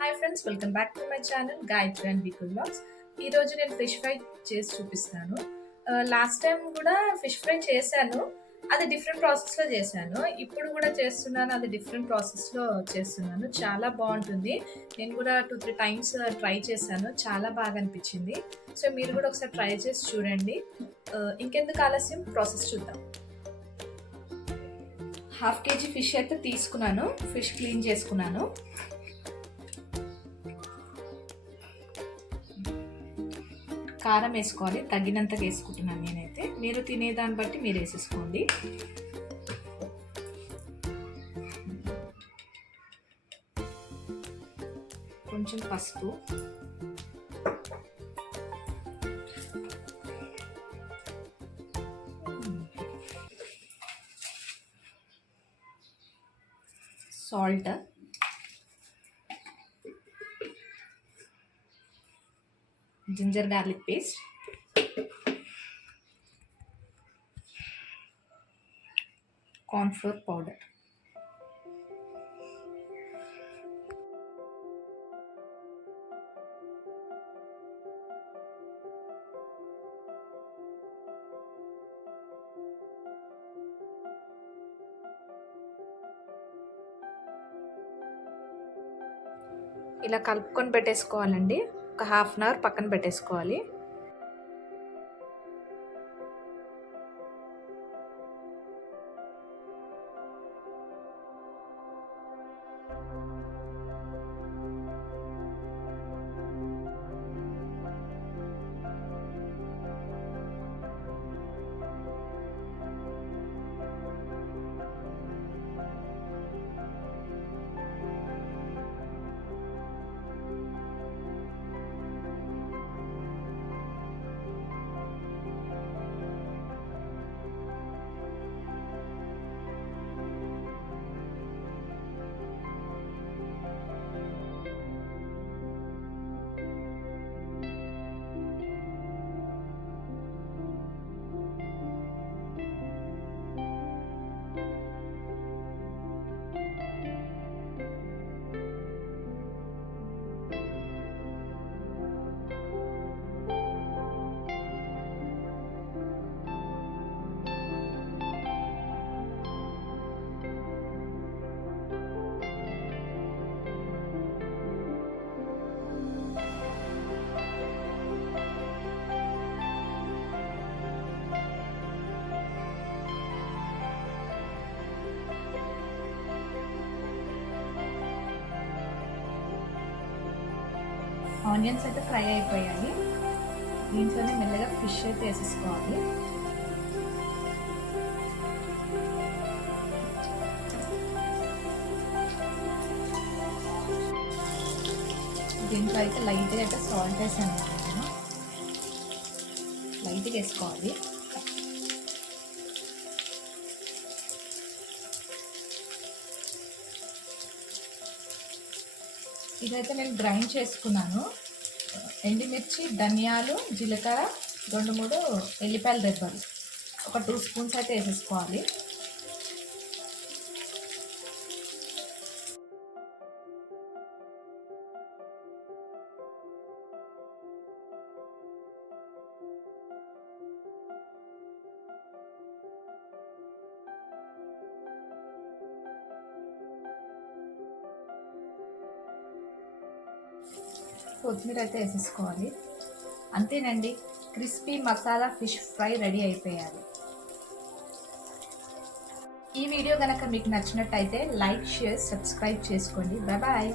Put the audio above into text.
Hi friends, welcome back to my channel Gayatri and వీకుల్ vlogs. ఈరోజు నేను ఫిష్ ఫ్రై చేసి చూపిస్తాను. లాస్ట్ టైం కూడా ఫిష్ ఫ్రై చేశాను, అది డిఫరెంట్ ప్రాసెస్లో చేశాను. ఇప్పుడు కూడా చేస్తున్నాను, అది డిఫరెంట్ ప్రాసెస్లో చేస్తున్నాను. చాలా బాగుంటుంది. నేను కూడా 2-3 టైమ్స్ ట్రై చేశాను, చాలా బాగా అనిపించింది. సో మీరు కూడా ఒకసారి ట్రై చేసి చూడండి. ఇంకెందుకు ఆలస్యం, ప్రాసెస్ చూద్దాం. హాఫ్ కేజీ ఫిష్ అయితే తీసుకున్నాను. ఫిష్ క్లీన్ చేసుకున్నాను. కారం వేసుకోవాలి, తగినంతగా వేసుకుంటున్నాను నేనైతే. మీరు తినేదాన్ని బట్టి మీరు వేసేసుకోండి. కొంచెం పసుపు, salt, ginger garlic paste, cornflour powder. ఇలా కలుపుకొని పెట్టేసుకోవాలండి. ఒక హాఫ్ అన్ అవర్ పక్కన పెట్టేసుకోవాలి. ఆనియన్స్ అయితే ఫ్రై అయిపోయాయి. దీంట్లోనే మెల్లగా ఫిష్ అయితే వేసేసుకోవాలి. దీంట్లో అయితే లైట్గా అయితే సాల్ట్ వేసాను, నేను లైట్గా వేసుకోవాలి. ఇదైతే నేను గ్రైండ్ చేసుకున్నాను. ఎండుమిర్చి, ధనియాలు, జీలకర్ర, 2-3 ఎల్లిపాయల రెబ్బలు, ఒక 2 స్పూన్స్ అయితే వేసేసుకోవాలి. కొత్తిమీర అయితే వేసేసుకోవాలి. అంతేనండి, crispy masala fish fry ready అయిపోయాలి. ఈ వీడియో కనుక మీకు నచ్చినట్టయితే లైక్, షేర్, సబ్స్క్రైబ్ చేసుకోండి. Bye bye.